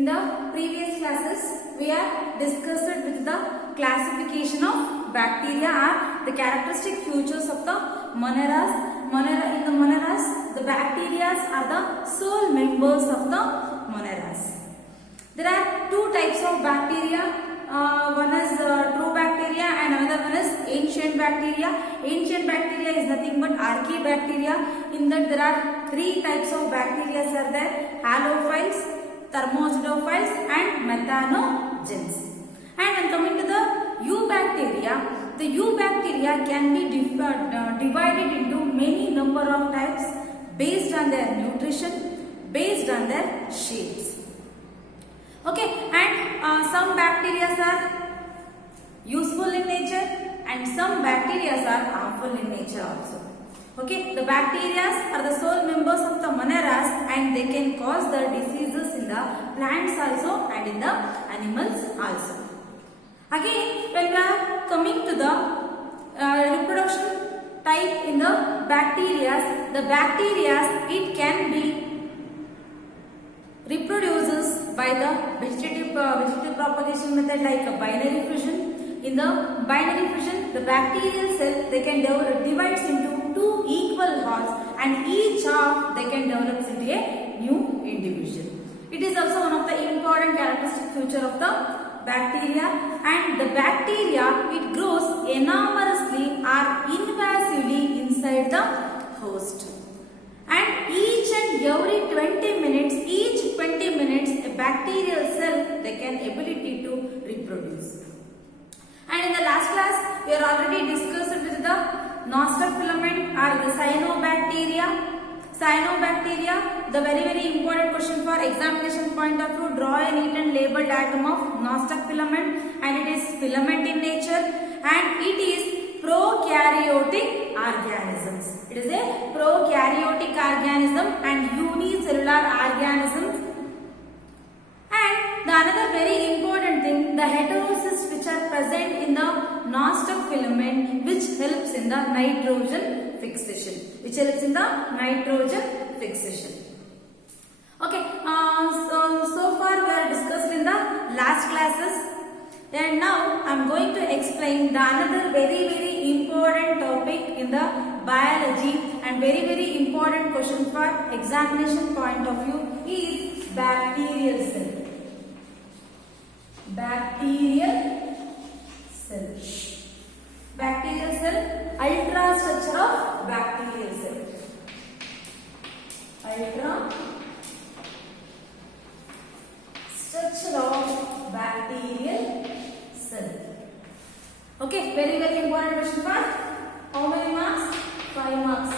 In the previous classes, we have discussed with the classification of bacteria or the characteristic features of the moneras. In the moneras, the bacteria are the sole members of the moneras. There are two types of bacteria. One is true bacteria and another one is ancient bacteria. Ancient bacteria is nothing but archaebacteria. In that there are three types of bacteria are there: halophiles, thermoacidophiles and methanogens. And when coming to the eubacteria, the eubacteria can be divided into many number of types based on their nutrition, based on their shapes. Okay, and some bacteria are useful in nature and some bacteria are harmful in nature also. Okay, the bacteria are the sole members of the moneras and they can cause the diseases in the plants also and in the animals also. Again, when we are coming to the reproduction type in the bacteria, it can be reproduces by the vegetative propagation method like a binary fission. In the binary fission, the bacterial cell they can divides into two equal halves and each half they can develop into a new individual. It is also one of the important characteristic feature of the bacteria, and the bacteria it grows enormously or invasively inside the host. And each and every 20 minutes, a bacterial cell they can ability to reproduce. And in the last class, we are already discussed with the nostoc filament or the cyanobacteria. Cyanobacteria, the very important question for examination point of view, draw a neat and label diagram of nostoc filament, and it is filament in nature and it is prokaryotic organisms. It is a prokaryotic organism and unicellular organisms. And the another very important thing, the heterocysts which are present in the nostoc filament which helps in the nitrogen fixation. Okay, so far we are discussed in the last classes, and now I am going to explain the another very important topic in the biology and very important question for examination point of view is bacterial cell. Bacterial cell, ultrastructure of bacterial cell. Structure of bacterial cell. Okay, very important question for how many marks? 5 marks.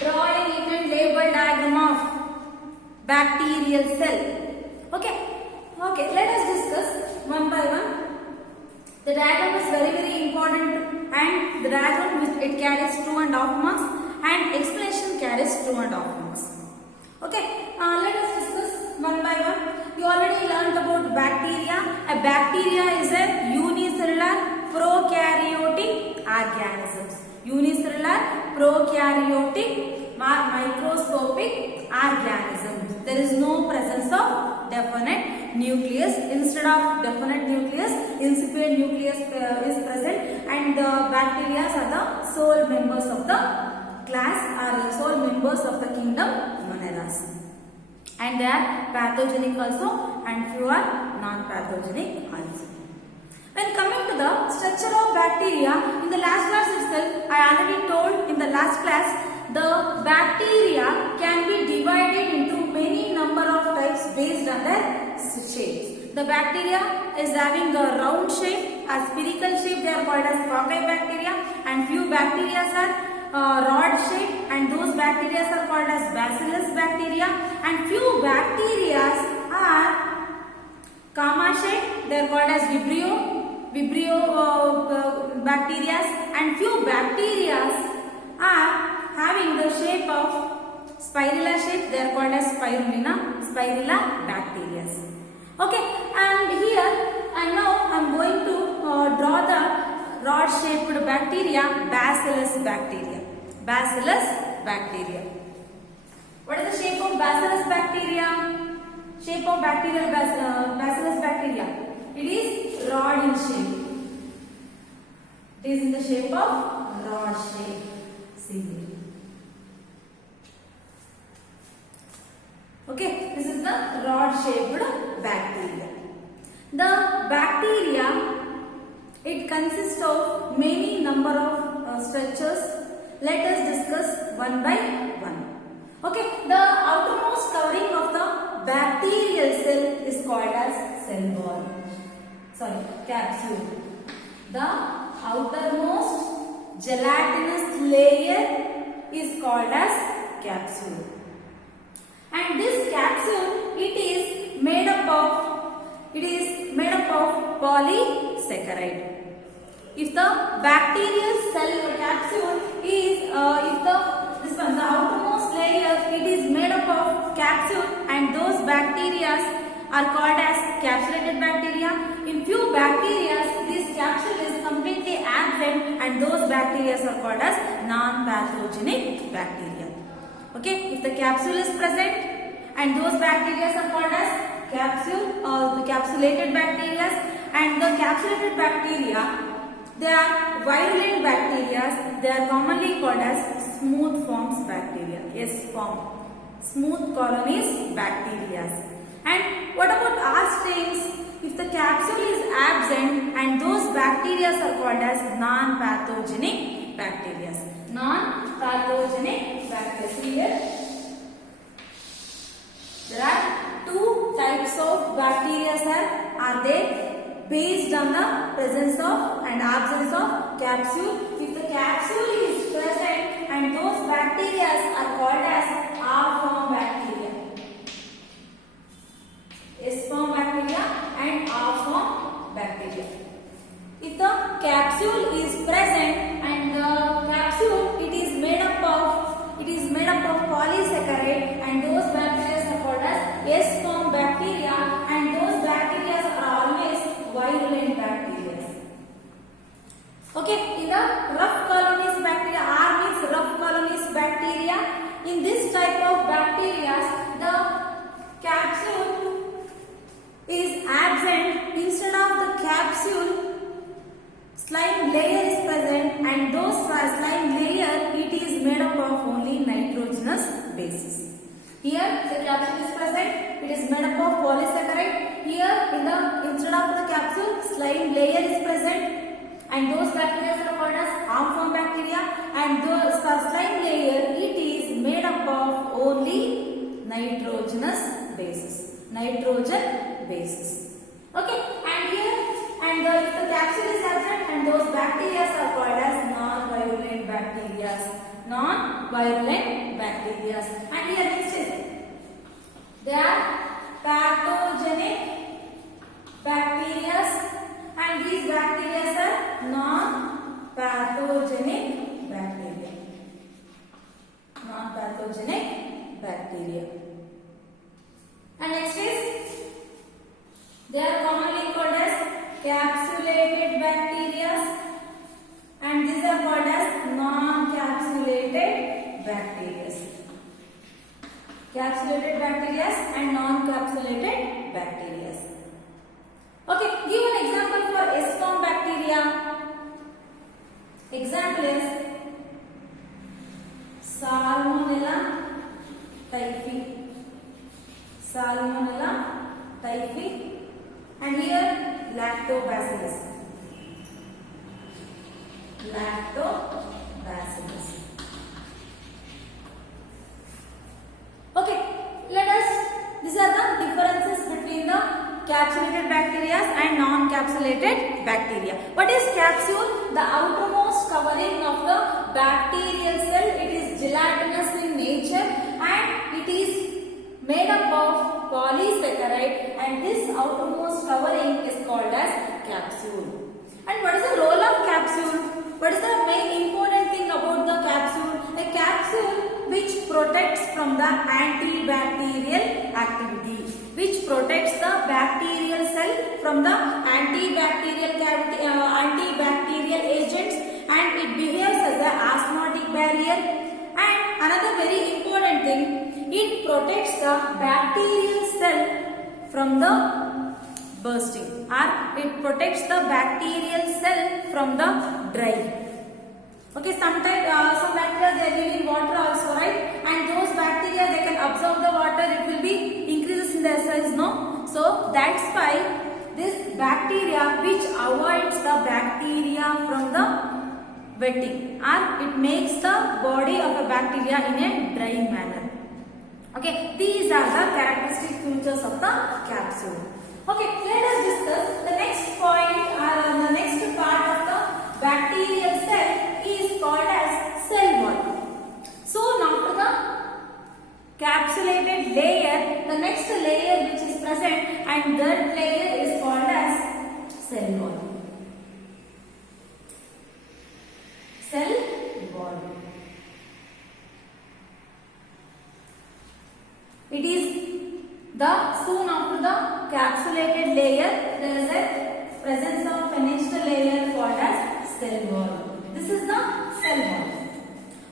Draw a neat and label diagram of bacterial cell. Okay, let us discuss one by one. The diagram is very important, and the diagram it carries 2.5 marks and explanation carries 2.5 marks. Okay, let us discuss one by one. You already learned about bacteria. A bacteria is a unicellular prokaryotic organisms. Unicellular prokaryotic microscopic organisms. There is no presence of definite nucleus. Instead of definite nucleus, incipient nucleus is present, and the bacteria are the sole members of the class or the sole members of the kingdom moneras. And they are pathogenic also and few are non-pathogenic also. When coming to the structure of bacteria, in the last class itself, I already told in the last class, the bacteria can be divided into many number of types based on their shapes. The bacteria is having a round shape, a spherical shape, they are called as cocci bacteria, and few bacteria are rod shape, and those bacteria are called as bacillus bacteria, and few bacteria are comma shape, they are called as vibrio bacteria, and few bacteria are having the shape of spirilla shape, they are called as spirilla bacteria. Okay, and here and now I am going to draw the rod shaped bacteria, bacillus bacteria. What is the shape of bacillus bacteria? shape of bacterial bacillus bacteria? It is rod in shape. It is in the shape of rod shape. See. Okay, this is the rod shaped bacteria. The bacteria, it consists of many number of structures. Let us discuss one by one. Okay, the outermost covering of the bacterial cell is called as cell wall. Sorry, capsule. The outermost gelatinous layer is called as capsule. And this capsule, it is made up of polysaccharide. If the bacterial cell capsule is the outermost layer, it is made up of capsule, and those bacteria are called as capsulated bacteria. In few bacteria, this capsule is completely absent, and those bacteria are called as non-pathogenic bacteria. Okay, if the capsule is present and those bacteria are called as capsule or the capsulated bacteria, and the capsulated bacteria, they are virulent bacteria. They are commonly called as smooth forms bacteria. S form, smooth colonies bacteria. And what about R strings? If the capsule is absent and those bacteria are called as non-pathogenic bacteria. Non-pathogenic bacteria. Here, there are two types of bacteria. Are they based on the presence of and absence of capsule? If the capsule is present and those bacteria are called as R-form bacteria. S-form bacteria and R-form bacteria. If the capsule is present and the capsule it is made up of polysaccharide, and those bacteria are called as S-form bacteria, and those bacteria are always virulent bacteria. Okay, in the rough colonies bacteria, R means rough colonies bacteria. In this type of bacteria, the capsule is absent. Instead of the capsule, slime layer is present, and those slime layer, it is made up of only nitrogenous bases. Here the capsule is present, it is made up of polysaccharide. Here instead of the capsule, slime layer is present, and those bacteria are called as R-form bacteria, and those slime layer, it is made up of only nitrogenous bases. Nitrogen bases. Okay, and here if the capsule is absent and those bacteria are called as non-virulent bacteria. Non-virulent bacteria. And here next is, they are pathogenic bacteria, and these bacteria are non-pathogenic bacteria. Non-pathogenic bacteria. And next is, they are commonly called as capsulated bacteria, and these are called as non-capsulated bacteria. Capsulated bacteria and non-capsulated bacteria. Okay, give an example for S-form bacteria. Example is Salmonella typhi. Salmonella typhi, and here Lactobacillus. Lactobacillus. Okay, these are the differences between the capsulated bacteria and non-capsulated bacteria. What is capsule? The outermost covering of the bacterial cell. It is gelatinous in nature, and it is made up of polysaccharide, and this outermost covering is called as capsule. And what is the role of capsule? What is the main important thing about the capsule? A capsule which protects from the antibacterial activity, which protects the bacterial cell from the antibacterial agents, and it behaves as an osmotic barrier. And another very important thing, in It protects the bacterial cell from the bursting, or it protects the bacterial cell from the drying. Okay, sometimes some bacteria they live in water also, right? And those bacteria they can absorb the water. It will be increases in their size, no? So that's why this bacteria which avoids the bacteria from the wetting, or it makes the body of a bacteria in a drying manner. Okay, these are the characteristic features of the capsule. Okay, let us discuss the next point or the next part of the bacterial cell is called as cell wall. So now for the capsulated layer, the next layer which is present, and that layer is called as cell wall. Cell wall. It is the soon after the capsulated layer, there is a presence of a next layer called as cell wall. This is the cell wall.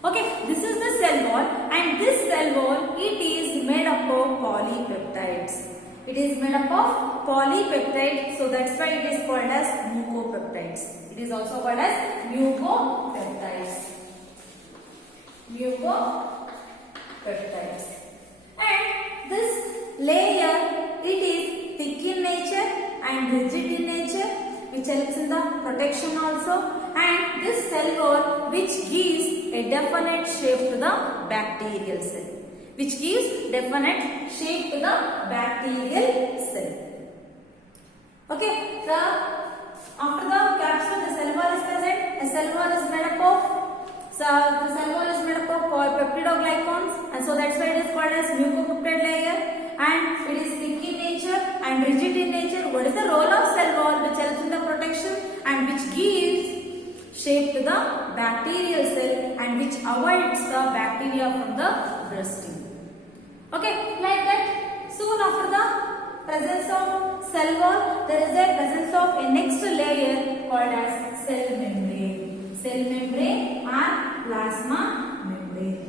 Okay, this is the cell wall, and this cell wall it is made up of polypeptides. It is made up of polypeptides, so that's why it is called as mucopeptides. It is also called as mucopeptides. Mucopeptides. And this layer, it is thick in nature and rigid in nature, which helps in the protection also. And this cell wall which gives a definite shape to the bacterial cell. Which gives definite shape to the bacterial cell. Okay, after the capsule, the cell wall is present. A cell wall is made up of peptidoglycans, and so that's why it is called as mucopeptide layer. And it is thick in nature and rigid in nature. What is the role of cell wall? Which helps in the protection and which gives shape to the bacterial cell and which avoids the bacteria from the bursting. Okay, like that. Soon after the presence of cell wall, there is a presence of a next layer called as cell membrane. Cell membrane or plasma membrane.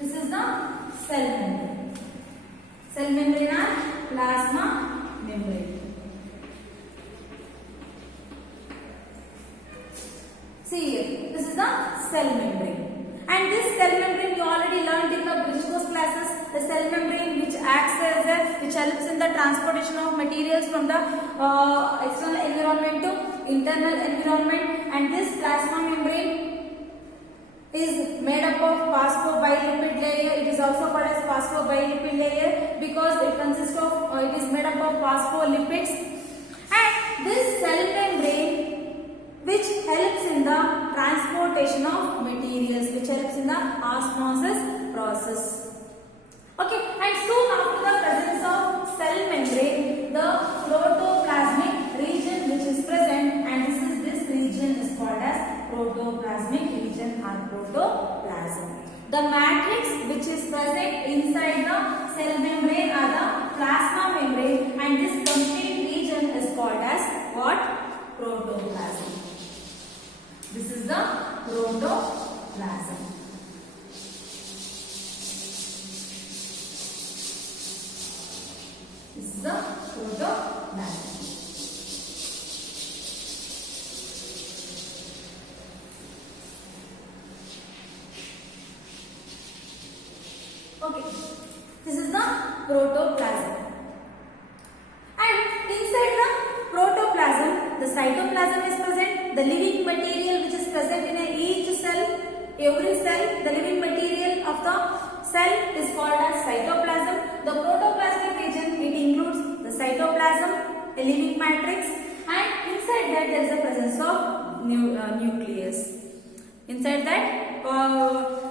This is the cell membrane. Cell membrane or plasma membrane. See here, this is the cell membrane. And this cell membrane you already learned in the Briscoe's classes. The cell membrane which acts as which helps in the transportation of materials from the external environment to internal environment. And this plasma membrane is made up of phosphobilipid layer. It is also called as phosphobilipid layer because it consists of it is made up of phospholipids. And this cell membrane which helps in the transportation of materials, which helps in the osmosis process. Okay, and soon after the presence of cell membrane, the protoplasmic region which is present, and this region is called as protoplasmic region or protoplasm. The matrix which is present inside the cell membrane or the plasma membrane, and this complete region is called as what? Protoplasm. This is the protoplasm. This is the protoplasm. Okay, this is the protoplasm. And inside the protoplasm, the cytoplasm is present. The living material which is present in each cell, every cell, the living material of the cell is called as cytoplasm. The protoplasmic region, it includes the cytoplasm, a living matrix, and inside that there is a presence of nucleus. Inside that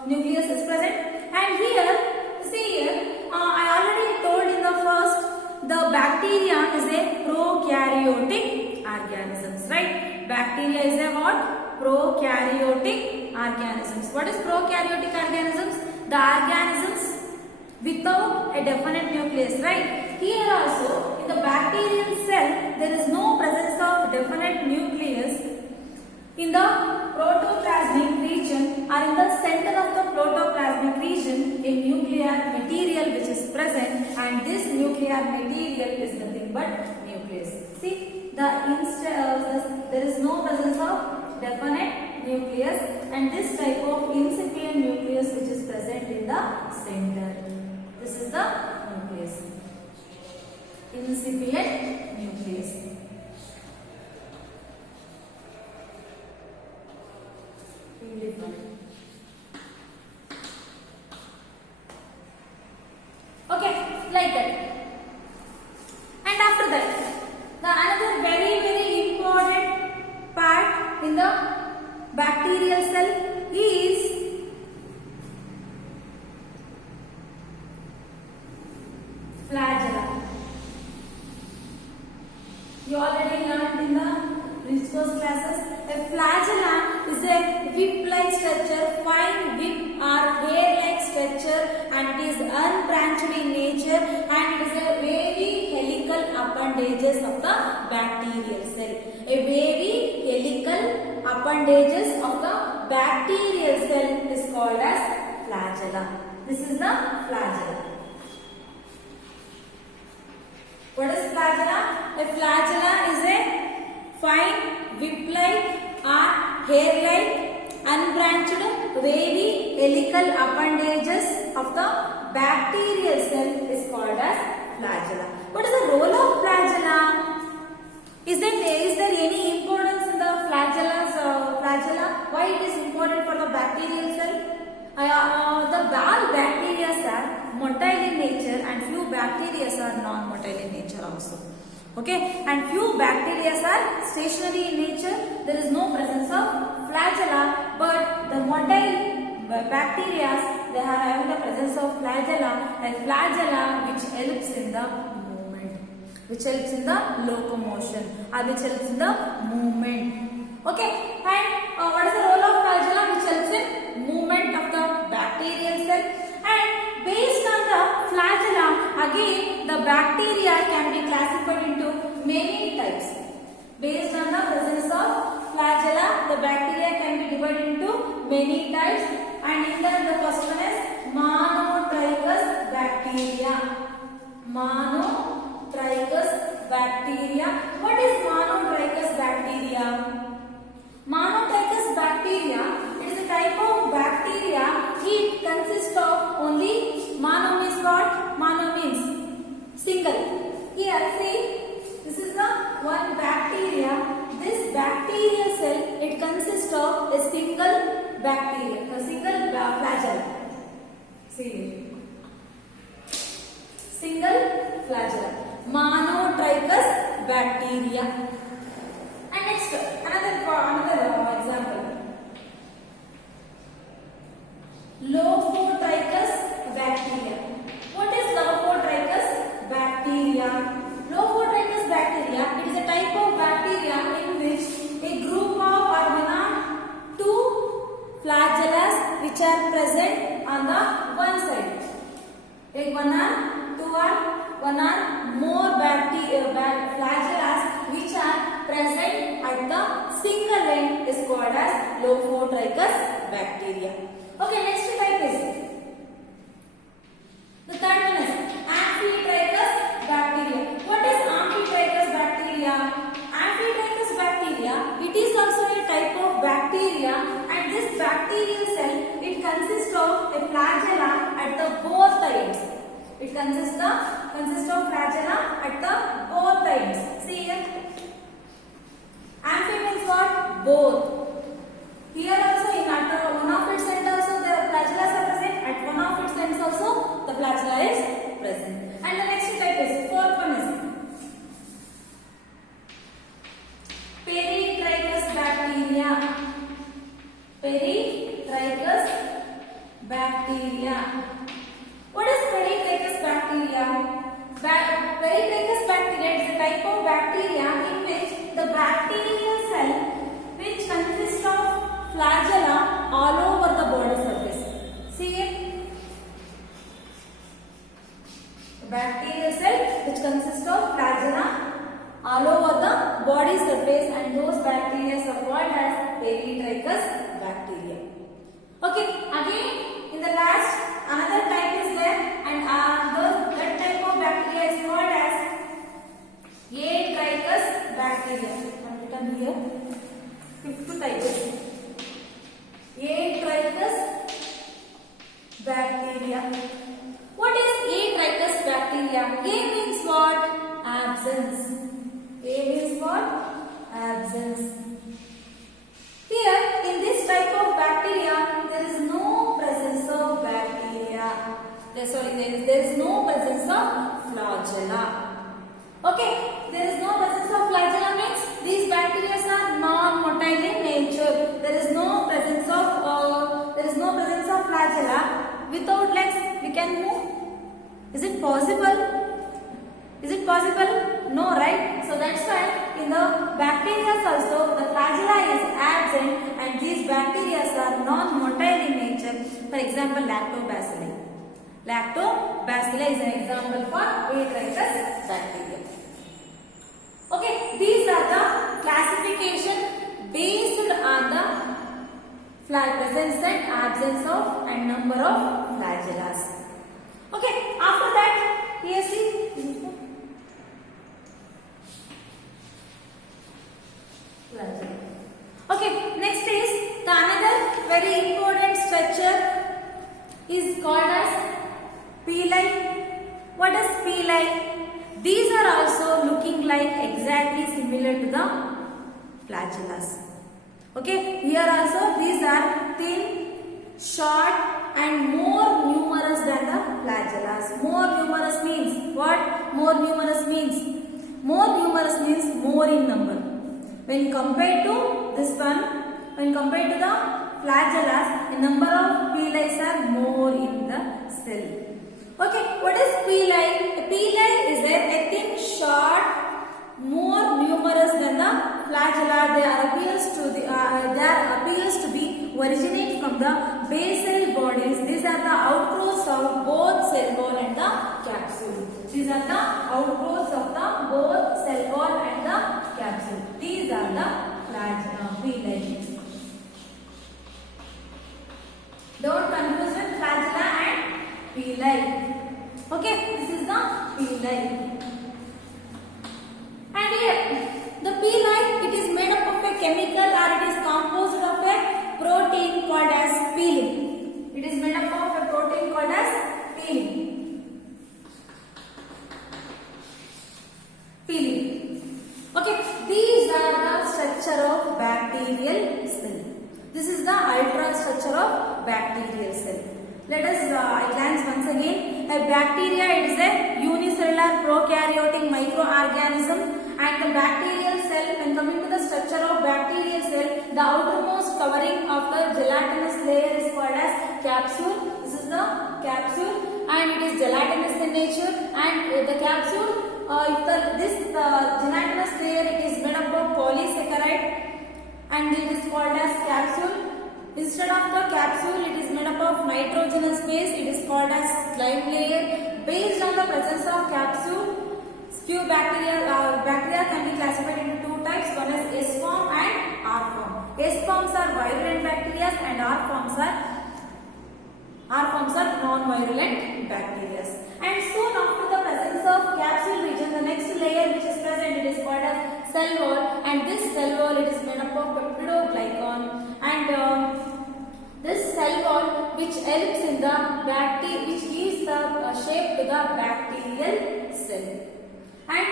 nucleus is present. And here, see here, I already told in the first, the bacteria is a prokaryotic organisms, right? Bacteria is a what? Prokaryotic organisms. What is prokaryotic organisms? The organisms without a definite nucleus, right? Here also, in the bacterial cell, there is no presence of definite nucleus. In the protoplasmic region or in the center of the protoplasmic region, a nuclear material which is present, and this nuclear material is nothing but nucleus. See, there is no presence of definite nucleus, and this type of incipient nucleus which is present in the center. This is the nucleus. Incipient nucleus. Okay, like that. And after that, the another very important part in the bacterial cell is flagella. You already learned in the previous classes. A flagella is a whip-like structure, fine whip or hair-like structure, and it is unbranched in nature, and it is a wavy helical appendages of the bacterial cell. A wavy helical appendages of the bacterial cell is called as flagella. This is the flagella. What is flagella? A flagella is a fine whip-like or hair-like unbranched wavy helical appendages of the bacterial cell is called as flagella. What is the role of flagella? Is there any importance in the flagella? Why it is important for the bacterial cell? The all bacteria are motile in nature, and few bacteria are non-motile in nature also. Okay, and few bacteria are stationary in nature. There is no presence of flagella, but the motile bacteria, they are having the presence of flagella, and flagella which helps in the movement, which helps in the locomotion, or which helps in the movement. Okay, and what is the role of flagella? Which helps in movement of the bacterial cell. And based on the flagella, again the bacteria can be classified into many types. Based on the presence of flagella, the bacteria can be divided into many types, and in that the first one is monotrichous bacteria. Monotrichous bacteria. What is monotrichous bacteria? Monotrichous bacteria, it is a type of bacteria. It consists of only, mono means what? Mono means single. Here see, this is the one bacteria. This bacterial cell, it consists of a single bacteria, a single flagella. See here. Single flagella. Monotrichous bacteria. And next, another example. Lophotrichus bacteria. What is Lophotrichus bacteria? Lophotrichus bacteria, it is a type of bacteria in which a group of or two flagellas which are present on the one side. Like one or two or one or more flagellas which are present at the single end is called as Lophotrichus bacteria. Okay, next type is the third one is Amphitrichus bacteria. What is Amphitrichus bacteria? Amphitrichus bacteria, it is also a type of bacteria, and this bacterial cell, it consists of a flagella at the both ends. It consists of flagella at the both ends. See here. Amphi means what? Both. Here also in one of its ends also the flagella are present. At one of its ends also the flagella is present. And the next type is fourth one is Peritrichus bacteria. Peritrichus bacteria. What is Peritrichus bacteria? Peritrichus bacteria is a type of bacteria in which the bacterial cell which consists of flagella all over the body surface. See it? The bacterial cell which consists of flagella all over the body surface, and those bacteria are called as Erythricus bacteria. Okay, again in the last another type is there, and that type of bacteria is called as Atricus bacteria. I have written here. Fifth type is Atricus bacteria. What is Atricus bacteria? A means what? Absence. A means what? Absence. Here in this type of bacteria there is no presence of bacteria. There is no presence of flagella. Okay, there is no presence of flagella means these bacteria are non-motile in nature. There is no presence of flagella. Without legs we can move. Is it possible? Is it possible? No, right? So that's why in the bacteria also the flagella is absent, and these bacteria are non-motile in nature. For example, lactobacilli. Lactobacilli is an example for Atricus bacteria. Okay, these are the classification based on the presence and absence of and number of flagellas. Okay, after that, here see. Okay, next is the another very important structure is called as pili. What is pili? These are also looking like exactly similar to the flagellas. Okay, here also these are thin, short and more numerous than the flagellas. More numerous means what? More numerous means more in number. When compared to this one, when compared to the flagellas, the number of pili are more in the cell. Okay, what is pili? Pili is a thin, short, more numerous than the flagella. There appears to be originate from the basal bodies. These are the outgrowths of both cell wall and the capsule. These are the outgrowths of the both cell wall and the capsule. These are the pili. Don't confuse with flagella and pili. Okay, this is the pili. And here, the pili, it is made up of a chemical or it is composed of a protein called as pilin. It is made up of a protein called as pilin. Okay, these are the structure of bacterial cell. This is the ultra structure of bacterial cell. Let us glance once again. A bacteria, it is a unicellular prokaryotic microorganism, and the bacterial cell, when coming to the structure of bacterial cell, the outermost covering of the gelatinous layer is called as capsule. This is the capsule and it is gelatinous in nature, and the capsule, this gelatinous layer, it is made up of polysaccharide and it is called as capsule. Instead of the capsule, it is made up of nitrogenous base. It is called as slime layer. Based on the presence of capsule, few bacteria can be classified into two types. One is S form and R form. S forms are virulent bacteria and R forms are non-virulent bacteria. And soon after the presence of capsule region, the next layer which is present, it is called as cell wall, and this cell wall, it is made up of peptidoglycan, and this cell wall which helps in the which gives the shape to the bacterial cell. And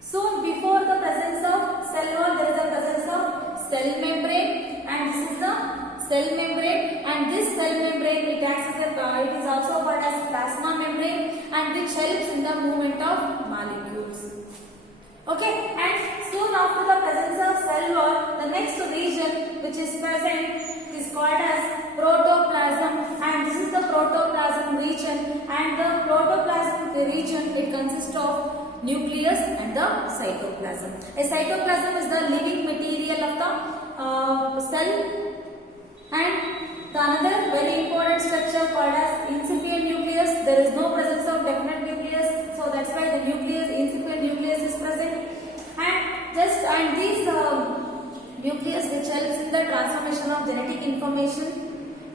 soon before the presence of cell wall, there is a presence of cell membrane, and this is the cell membrane, and this cell membrane, it acts as it is also called as plasma membrane, and which helps in the movement of molecules. Okay, and soon after the presence of cell wall, the next region which is present is called as protoplasm, and this is the protoplasm region, and the protoplasm region, it consists of nucleus and the cytoplasm. A cytoplasm is the living material of the cell, and the another very important structure called as incipient nucleus. There is no presence of definite nucleus, so that's why the incipient nucleus is present. And these nucleus which helps in the transformation of genetic information.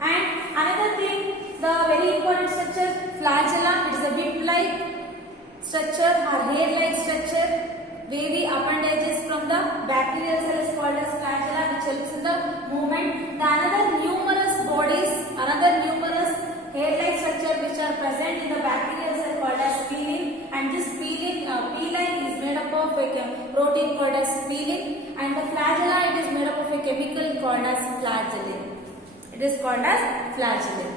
And another thing, the very important structure, flagella, it is a whip-like structure or hair-like structure. Wavy appendages from the bacterial cell is called as flagella, which helps in the movement. The another numerous bodies, another numerous hair-like structure which are present in the bacterial cell called as pili, and this pili is made up of a protein called as pili, and the flagella, it is made up of a chemical called as flagellin. It is called as flagellin.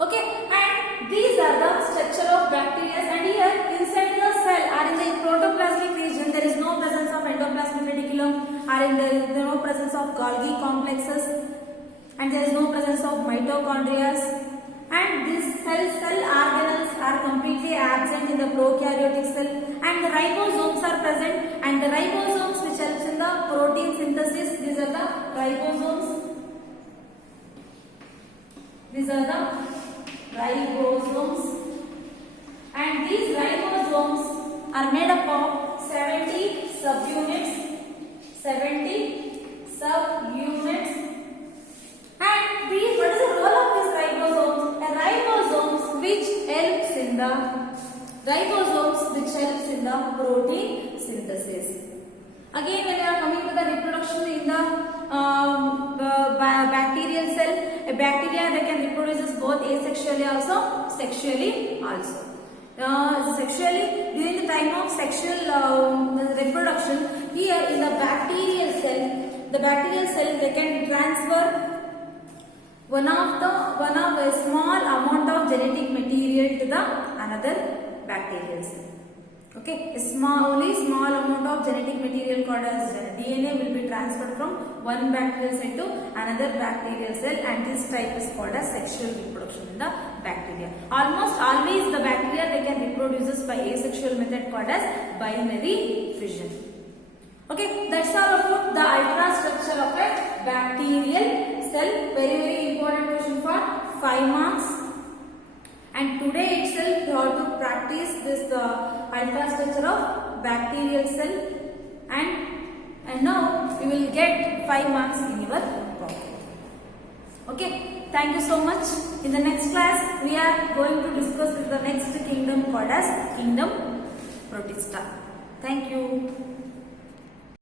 Okay, and these are the structure of bacteria, and here inside the cell or in the protoplasmic region there is no presence of endoplasmic reticulum, or there is no presence of Golgi complexes, and there is no presence of mitochondria, and these cell organelles are completely absent in the prokaryotic cell, and the ribosomes are present, and the ribosomes which helps in the protein synthesis, these are the ribosomes. These are the ribosomes, and these ribosomes are made up of 70 subunits, and these, what is the role of these ribosomes? Ribosomes which helps in the protein synthesis. Again, when we are coming to the reproduction in the bacterial cell, a bacteria that can reproduce both asexually also, sexually also. Sexually, during the time of sexual reproduction, here in the bacterial cell they can transfer one of a small amount of genetic material to the another bacterial cell. Okay, only small amount of genetic material called as DNA will be transferred from one bacterial cell to another bacterial cell, and this type is called as sexual reproduction in the bacteria. Almost always the bacteria they can reproduce by asexual method called as binary fission. Okay, that's all about the ultrastructure of a bacterial cell. Very important question for 5 marks. And today itself you have to practice this ultrastructure of bacterial cell, and now you will get 5 marks in your problem. Okay, thank you so much. In the next class we are going to discuss the next kingdom called as kingdom Protista. Thank you.